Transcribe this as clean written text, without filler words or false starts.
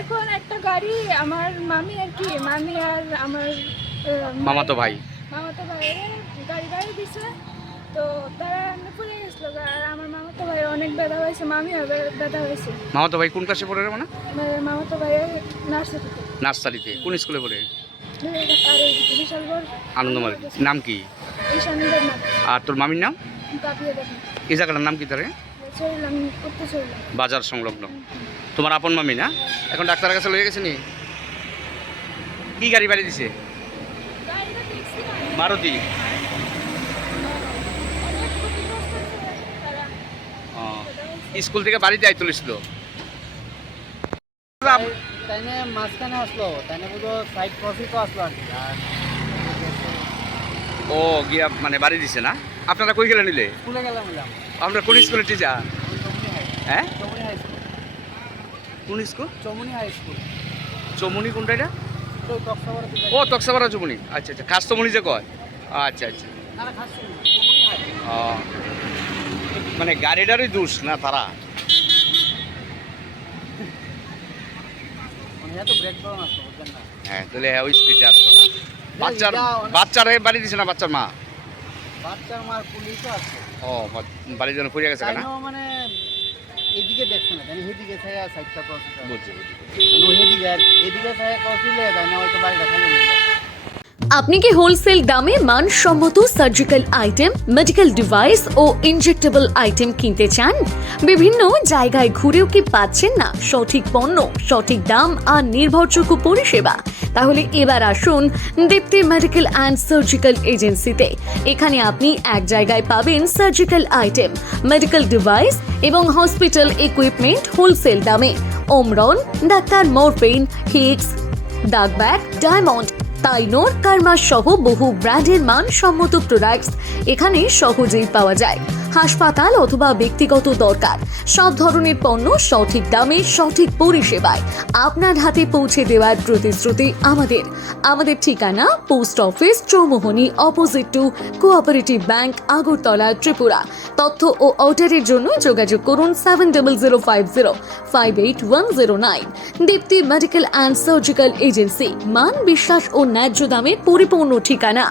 এখন একটা গাড়ি আমার মামি আর কি, মামি আর আমার মামাতো ভাই গাড়ি দিছে, তো তারা পড়ে গেছিল। আর আমার মামাতো ভাই অনেক ব্যথা হয়েছে, মামি আর ব্যথা হয়েছে। মামাতো ভাই কোন ক্লাসে পড়ে? মানে মামাতো ভাই নার্সারিতে। কোন স্কুলে পড়ে? আর বিশালগড় আনন্দমারি। নাম কি? ঈশানীদের নাম। আর তোর মামির নাম? কাপিয়ে দেখেন এই জায়গাটার নাম কি তারে? বাজার সংলগ্ন। তোমার আপন মামি না? এখন ডাক্তারের কাছে লয়ে গেছে নি? কি গাড়ি বাড়ি দিছে? মারুতি। স্কুল থেকে বাড়িতে আই তুলেছিল। তাইনে মাঝখানে আসলো, তাইনে বুঝো সাইড ক্রসিং আসলো আর কি। ও গিয়া মানে বাড়ি দিছে না? আপনারা কই গেলেন নিলে? স্কুলে গেলাম। আমরা কোন স্কুলে টিচার? হ্যাঁ, চমুনি হাই স্কুল। কোন school? Chamuni high school. Chamuni কোনটা এটা? তো তক্সাবড়া দিকে। ও তক্সাবড়া চমুনি। আচ্ছা আচ্ছা, খাস চমুনি যে কয়। আচ্ছা আচ্ছা। না না, খাস চমুনি হাই। মানে গাড়িটারই দোষ না তারা? মানে এত ব্রেক ডাউন আসলো বুঝছেন না? হ্যাঁ, তাহলে ওই স্পিডে আসতো না। বাচ্চারে বাড়ি দিছে না? বাচ্চার মা? বাচ্চার মার পুলিশও আছে। ও বাড়ির জন্য পড়ে গেছে কেন? মানে এদিকে দেখছে না, তাই এদিকে ছায়া সাইডটা ক্রসিং। বুঝছি। এদিকে আর এদিকে ছায়া ক্রসিং হয়ে যায় না, হয়তো বাড়িটা খালি হয়ে যায়। আপনি কি হোলসেল দামে মানসম্মত সার্জিক্যাল আইটেম, মেডিকেল ডিভাইস ও ইনজেক্টেবল আইটেম কিনতে চান? বিভিন্ন জায়গায় ঘুরেও কি পাচ্ছেন না সঠিক পণ্য, সঠিক দাম আর নির্ভরযোগ্য পরিষেবা? তাহলে এবার আসুন দীপ্তি মেডিকেল অ্যান্ড সার্জিক্যাল এজেন্সিতে। এখানে আপনি এক জায়গায় পাবেন সার্জিক্যাল আইটেম, মেডিকেল ডিভাইস এবং হসপিটাল ইকুইপমেন্ট হোলসেল দামে। ওমরন, doctor morphine, Higgs, ডাকব্যাক, diamond, তাইনোর, Karma সহ বহু ব্র্যান্ডের মানসম্মত প্রোডাক্টস এখানে সহজেই পাওয়া যায়। হাসপাতাল অথবা ব্যক্তিগত দরকার, সব ধরনের পণ্য সঠিক দামে সঠিক পরিষেবায় আপনার হাতে পৌঁছে দেওয়ার প্রতিশ্রুতি আমাদের ঠিকানা post office, Chowmuhani, opposite to cooperative bank, Agartala, Tripura. তথ্য ও অর্ডারের জন্য যোগাযোগ করুন 7005058109। দীপ্তি মেডিকেল অ্যান্ড সার্জিক্যাল এজেন্সি, মান, বিশ্বাস ও ন্যায্য দামের পরিপূর্ণ ঠিকানা।